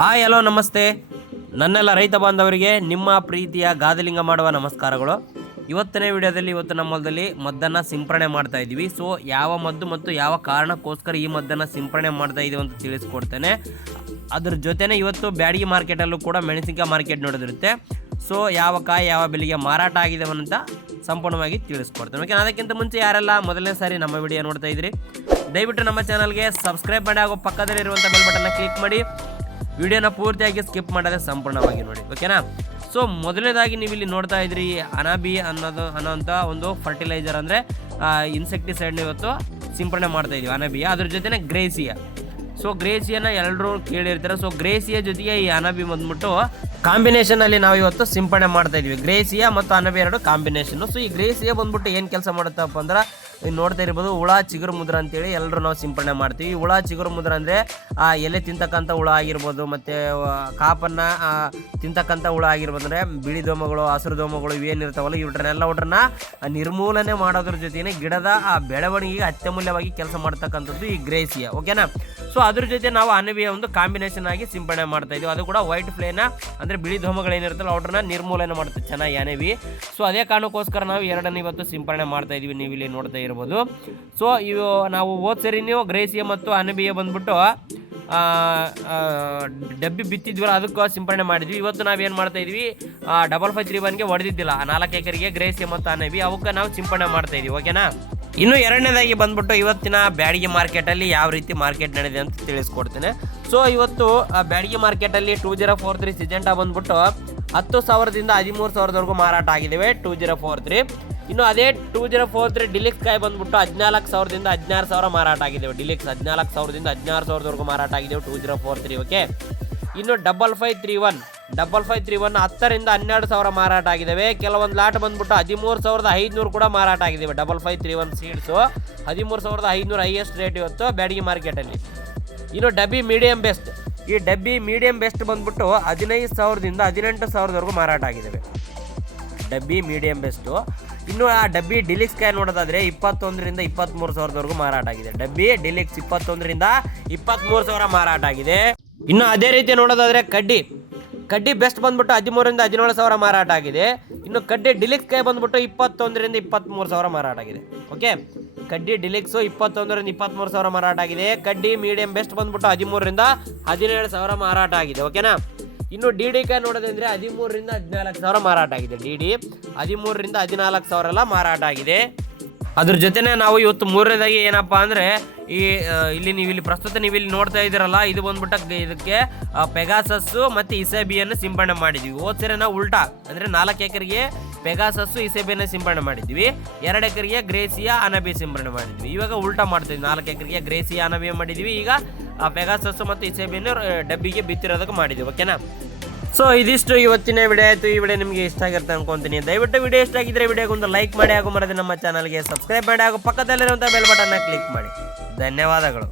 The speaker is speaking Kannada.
ಹಾಯ್, ಹಲೋ, ನಮಸ್ತೆ. ನನ್ನೆಲ್ಲ ರೈತ ಬಾಂಧವರಿಗೆ ನಿಮ್ಮ ಪ್ರೀತಿಯ ಗಾದಲಿಂಗ ಮಾಡುವ ನಮಸ್ಕಾರಗಳು. ಇವತ್ತನೇ ವಿಡಿಯೋದಲ್ಲಿ ಇವತ್ತು ನಮ್ಮ ಹೊಲದಲ್ಲಿ ಮದ್ದನ್ನು ಸಿಂಪರಣೆ ಮಾಡ್ತಾ ಇದ್ದೀವಿ. ಸೊ ಯಾವ ಮದ್ದು ಮತ್ತು ಯಾವ ಕಾರಣಕ್ಕೋಸ್ಕರ ಈ ಮದ್ದನ್ನು ಸಿಂಪರಣೆ ಮಾಡ್ತಾ ಇದೀವಿ ಅಂತ ತಿಳಿಸ್ಕೊಡ್ತೇನೆ. ಅದ್ರ ಜೊತೆನೇ ಇವತ್ತು ಬ್ಯಾಡಗಿ ಮಾರ್ಕೆಟಲ್ಲೂ ಕೂಡ ಮೆಣಸಿನಕಾಯಿ ಮಾರ್ಕೆಟ್ ನೋಡೋದಿರುತ್ತೆ. ಸೊ ಯಾವ ಕಾಯಿ ಯಾವ ಬೆಲೆಗೆ ಮಾರಾಟ ಆಗಿದೆ ಅಂತ ಸಂಪೂರ್ಣವಾಗಿ ತಿಳಿಸ್ಕೊಡ್ತೇನೆ. ಓಕೆ ಅದಕ್ಕಿಂತ ಮುಂಚೆ ಯಾರೆಲ್ಲ ಮೊದಲನೇ ಸಾರಿ ನಮ್ಮ ವಿಡಿಯೋ ನೋಡ್ತಾ ಇದ್ರಿ ದಯವಿಟ್ಟು ನಮ್ಮ ಚಾನಲ್ಗೆ ಸಬ್ಸ್ಕ್ರೈಬ್ ಮಾಡಿ ಹಾಗೂ ಪಕ್ಕದಲ್ಲಿರುವಂಥ ಬೆಲ್ ಬಟನ್ನ ಕ್ಲಿಕ್ ಮಾಡಿ. ವಿಡಿಯೋನ ಪೂರ್ತಿಯಾಗಿ ಸ್ಕಿಪ್ ಮಾಡದೆ ಸಂಪೂರ್ಣವಾಗಿ ನೋಡಿ ಓಕೆನಾ ಸೊ ಮೊದಲನೇದಾಗಿ ನೀವು ಇಲ್ಲಿ ನೋಡ್ತಾ ಇದ್ರಿ ಅನಾಬಿ ಅನ್ನೋದು ಅನ್ನೋಂಥ ಒಂದು ಫರ್ಟಿಲೈಸರ್ ಅಂದರೆ ಇನ್ಸೆಕ್ಟಿಸೈಡ್ನ ಇವತ್ತು ಸಿಂಪಡಣೆ ಮಾಡ್ತಾ ಇದೀವಿ ಅನಬಿಯ. ಅದ್ರ ಜೊತೆನೆ ಗ್ರೇಸಿಯ. ಸೊ ಗ್ರೇಸಿಯನ್ನ ಎಲ್ಲರೂ ಕೇಳಿರ್ತಾರೆ. ಸೊ ಗ್ರೇಸಿಯ ಜೊತೆಗೆ ಈ ಅನಬಿ ಬಂದ್ಬಿಟ್ಟು ಕಾಂಬಿನೇಷನ್ ಅಲ್ಲಿ ನಾವು ಇವತ್ತು ಸಿಂಪಡಣೆ ಮಾಡ್ತಾ ಇದೀವಿ. ಗ್ರೇಸಿಯ ಮತ್ತು ಅನಬಿ ಎರಡು ಕಾಂಬಿನೇಷನ್ ಸೊ ಈ ಗ್ರೇಸಿಯ ಬಂದ್ಬಿಟ್ಟು ಏನು ಕೆಲಸ ಮಾಡುತ್ತಪ್ಪ ಅಂದ್ರೆ ನೋಡ್ತಾ ಇರ್ಬೋದು ಹುಳ, ಚಿಗುರು ಮುದ್ರ ಅಂತೇಳಿ ಎಲ್ಲರೂ ನಾವು ಸಿಂಪಡಣೆ ಮಾಡ್ತೀವಿ. ಹುಳ, ಚಿಗುರು ಮುದ್ರ ಅಂದರೆ, ಆ, ಎಲೆ ತಿಂತಕ್ಕಂಥ ಹುಳ ಆಗಿರ್ಬೋದು, ಮತ್ತು ಕಾಪನ್ನು ತಿಂತಕ್ಕಂಥ ಹುಳ ಆಗಿರ್ಬೋದು ಅಂದರೆ ಬಿಳಿ ದೋಮಗಳು, ಹಸಿರು ದೋಮಗಳು ಇವೇನಿರ್ತಾವಲ್ಲ, ಇವ್ರನ್ನೆಲ್ಲ ಒಟ್ರನ್ನ ನಿರ್ಮೂಲನೆ ಮಾಡೋದ್ರ ಜೊತೆಗೆ ಗಿಡದ ಆ ಬೆಳವಣಿಗೆಗೆ ಅತ್ಯಮೂಲ್ಯವಾಗಿ ಕೆಲಸ ಮಾಡ್ತಕ್ಕಂಥದ್ದು ಈ ಗ್ರೇಸಿಯ ಓಕೆನಾ ಸೊ ಅದ್ರ ಜೊತೆ ನಾವು ಅನವಿಯ ಒಂದು ಕಾಂಬಿನೇಷನ್ ಆಗಿ ಸಿಂಪಡಣೆ ಮಾಡ್ತಾ ಇದೀವಿ. ಅದು ಕೂಡ ವೈಟ್ ಫ್ಲೇನ ಅಂದರೆ ಬಿಳಿ ದೋಮಗಳೇನಿರುತ್ತಲ್ಲ ಅವ್ರನ್ನ ನಿರ್ಮೂಲನೆ ಮಾಡುತ್ತೆ ಚೆನ್ನಾಗಿ ಅನವಿ ಸೊ ಅದೇ ಕಾರಣಕ್ಕೋಸ್ಕರ ನಾವು ಎರಡನ್ನ ಇವತ್ತು ಸಿಂಪಡಣೆ ಮಾಡ್ತಾ ಇದೀವಿ, ನೀವು ಇಲ್ಲಿ ನೋಡ್ತಾ ಇರ್ಬೋದು. ಸೊ ಇವು ನಾವು ಹೋದ್ ನೀವು ಗ್ರೇಸಿಯ ಮತ್ತು ಅನಬಿಯ ಬಂದ್ಬಿಟ್ಟು ಡಬ್ಬಿ ಬಿತ್ತಿದ್ವಲ್ಲ, ಅದಕ್ಕೆ ಸಿಂಪಡಣೆ ಮಾಡಿದ್ವಿ. ಇವತ್ತು ನಾವೇನು ಮಾಡ್ತಾ ಇದೀವಿ? ಡಬಲ್ ಫೈವ್ ತ್ರೀ ಒನ್ಗೆ ಹೊಡೆದಿದ್ದಿಲ್ಲ ನಾಲ್ಕು ಎಕರೆಗೆ ಗ್ರೇಸಿಯ ಮತ್ತು ಅನಬಿ ಅವಕ್ಕೆ ನಾವು ಸಿಂಪಡಣೆ ಮಾಡ್ತಾ ಇದೀವಿ. ಓಕೆನಾ ಇನ್ನು ಎರಡನೇದಾಗಿ ಬಂದ್ಬಿಟ್ಟು ಇವತ್ತಿನ ಬ್ಯಾಡಿಗೆ ಮಾರ್ಕೆಟಲ್ಲಿ ಯಾವ ರೀತಿ ಮಾರ್ಕೆಟ್ ನಡೆದಿದೆ ಅಂತ ತಿಳಿಸ್ಕೊಡ್ತೇನೆ. ಸೊ ಇವತ್ತು ಬ್ಯಾಡಿಗೆ ಮಾರ್ಕೆಟಲ್ಲಿ two zero four three Syngenta ಬಂದ್ಬಿಟ್ಟು ಹತ್ತು ಸಾವಿರದಿಂದ ಹದಿಮೂರು ಸಾವಿರದವರೆಗೂ ಮಾರಾಟ ಆಗಿದ್ದಾವೆ ಟೂ ಜೀರೋ ಫೋರ್ ತ್ರೀ ಇನ್ನು ಅದೇ two zero four three deluxe ಕಾಯಿ ಬಂದ್ಬಿಟ್ಟು ಹದಿನಾಲ್ಕು ಸಾವಿರದಿಂದ ಹದಿನಾರು ಸಾವಿರ ಮಾರಾಟ ಆಗಿದ್ದೇವೆ ಡಿಲಿಕ್ಸ್ ಹದಿನಾಲ್ಕು ಸಾವಿರದಿಂದ ಹದಿನಾರು ಸಾವಿರದವರೆಗೂ ಮಾರಾಟ ಆಗಿದ್ದೇವೆ two zero four three okay ಇನ್ನು double five three one double five three one ಹತ್ತರಿಂದ ಹನ್ನೆರಡು ಸಾವಿರ ಮಾರಾಟ ಆಗಿದ್ದಾವೆ ಕೆಲವೊಂದು ಲಾಟ್ ಬಂದ್ಬಿಟ್ಟು ಹದಿಮೂರು ಸಾವಿರದ ಐದುನೂರು ಕೂಡ ಮಾರಾಟ ಆಗಿದ್ದಾವೆ double five three one seeds ಹದಿಮೂರು ಸಾವಿರದ ಐದುನೂರು ಹೈಯೆಸ್ಟ್ ರೇಟ್ ಇವತ್ತು ಬ್ಯಾಡಗಿ ಮಾರ್ಕೆಟಲ್ಲಿ ಇನ್ನು ಡಬ್ಬಿ ಮೀಡಿಯಂ ಬೆಸ್ಟ್ ಈ ಡಬ್ಬಿ ಮೀಡಿಯಂ ಬೆಸ್ಟ್ ಬಂದ್ಬಿಟ್ಟು ಹದಿನೈದು ಸಾವಿರದಿಂದ ಹದಿನೆಂಟು ಸಾವಿರದವರೆಗೂ ಮಾರಾಟ ಆಗಿದ್ದಾವೆ ಡಬ್ಬಿ ಮೀಡಿಯಂ ಬೆಸ್ಟು ಇನ್ನು ಆ ಡಬ್ಬಿ ಡಿಲಿಕ್ಸ್ ಕಾಯಿ ನೋಡೋದಾದ್ರೆ ಇಪ್ಪತ್ತೊಂದರಿಂದ ಇಪ್ಪತ್ತ್ಮೂರು ಸಾವಿರದವರೆಗೂ ಮಾರಾಟ ಆಗಿದೆ. ಡಬ್ಬಿ ಡಿಲಿಕ್ಸ್ ಇಪ್ಪತ್ತೊಂದರಿಂದ ಇಪ್ಪತ್ತ್ಮೂರು ಸಾವಿರ ಮಾರಾಟ ಆಗಿದೆ. ಇನ್ನು ಅದೇ ರೀತಿ ನೋಡೋದಾದ್ರೆ ಕಡ್ಡಿ. ಕಡ್ಡಿ ಬೆಸ್ಟ್ ಬಂದ್ಬಿಟ್ಟು ಹದಿಮೂರರಿಂದ ಹದಿನೇಳು ಸಾವಿರ ಮಾರಾಟ ಆಗಿದೆ. ಇನ್ನು ಕಡ್ಡಿ ಡಿಲಿಕ್ಸ್ ಕೈ ಬಂದ್ಬಿಟ್ಟು ಇಪ್ಪತ್ತೊಂದರಿಂದ ಇಪ್ಪತ್ತ್ಮೂರು ಸಾವಿರ ಮಾರಾಟ ಆಗಿದೆ. ಓಕೆ ಕಡ್ಡಿ ಡಿಲಿಕ್ಸು ಇಪ್ಪತ್ತೊಂದರಿಂದ ಇಪ್ಪತ್ತ್ಮೂರು ಸಾವಿರ ಮಾರಾಟ ಆಗಿದೆ. ಕಡ್ಡಿ ಮೀಡಿಯಂ ಬೆಸ್ಟ್ ಬಂದ್ಬಿಟ್ಟು ಹದಿಮೂರರಿಂದ ಹದಿನೇಳು ಸಾವಿರ ಮಾರಾಟ ಆಗಿದೆ. ಓಕೆನಾ ಇನ್ನು ಡಿ ಡಿ ಕಾಯಿ ನೋಡೋದಂದರೆ ಹದಿಮೂರರಿಂದ ಹದಿನಾಲ್ಕು ಸಾವಿರ ಮಾರಾಟ ಆಗಿದೆ. ಡಿ ಡಿ ಹದಿಮೂರರಿಂದ ಹದಿನಾಲ್ಕು ಸಾವಿರ ಎಲ್ಲ ಮಾರಾಟ ಆಗಿದೆ. ಅದ್ರ ಜೊತೆನೆ ನಾವು ಇವತ್ತು ಮೂರನೇದಾಗಿ ಏನಪ್ಪ ಅಂದರೆ ಈ ಇಲ್ಲಿ ನೀವು ಇಲ್ಲಿ ಪ್ರಸ್ತುತ ನೀವು ಇಲ್ಲಿ ನೋಡ್ತಾ ಇದ್ದೀರಲ್ಲ, ಇದು ಬಂದ್ಬಿಟ್ಟು ಇದಕ್ಕೆ ಪೆಗಾಸಸ್ಸು ಮತ್ತು ಇಸೆಬಿಯನ್ನು ಸಿಂಪಡಣೆ ಮಾಡಿದ್ವಿ. ಹೋದ್ ಸರಿ ನಾವು ಉಲ್ಟಾ, ಅಂದರೆ ನಾಲ್ಕು ಎಕರೆಗೆ ಪೆಗಾಸಸ್ಸು ಇಸೆಬಿಯನ್ನು ಸಿಂಪಡಣೆ ಮಾಡಿದ್ವಿ. ಎರಡು ಎಕರೆಗೆ ಗ್ರೇಸಿಯಾ ಅನಬಿ ಸಿಂಪಡಣೆ ಮಾಡಿದ್ವಿ. ಇವಾಗ ಉಲ್ಟಾ ಮಾಡ್ತೀವಿ ನಾಲ್ಕು ಎಕರೆಗೆ ಗ್ರೇಸಿಯ ಅನಬಿ ಮಾಡಿದ್ವಿ. ಈಗ ಪೆಗಾಸಸ್ಸು ಮತ್ತು ಇಸೆಬಿಯನ್ನು ಡಬ್ಬಿಗೆ ಬಿತ್ತಿರೋದಕ್ಕೆ ಮಾಡಿದ್ವಿ. ಓಕೆನಾ ಸೊ ಇದಿಷ್ಟು ಇವತ್ತಿನ ವಿಡಿಯೋ ಆಯಿತು. ಈ ವಿಡಿಯೋ ನಿಮಗೆ ಇಷ್ಟ ಆಗಿರುತ್ತೆ ಅನ್ಕೊಂತೀನಿ. ದಯವಿಟ್ಟು ವಿಡಿಯೋ ಇಷ್ಟ ಆಗಿದ್ರೆ ವಿಡಿಯೋಗೆ ಒಂದು ಲೈಕ್ ಮಾಡಿ ಹಾಗೂ ಮರದ ನಮ್ಮ ಚಾನಲ್ಗೆ ಸಬ್ಸ್ಕ್ರೈಬ್ ಮಾಡಿ ಹಾಗೂ ಪಕ್ಕದಲ್ಲಿರುವಂಥ ಬೆಲ್ ಬಟನ್ನ ಕ್ಲಿಕ್ ಮಾಡಿ. ಧನ್ಯವಾದಗಳು.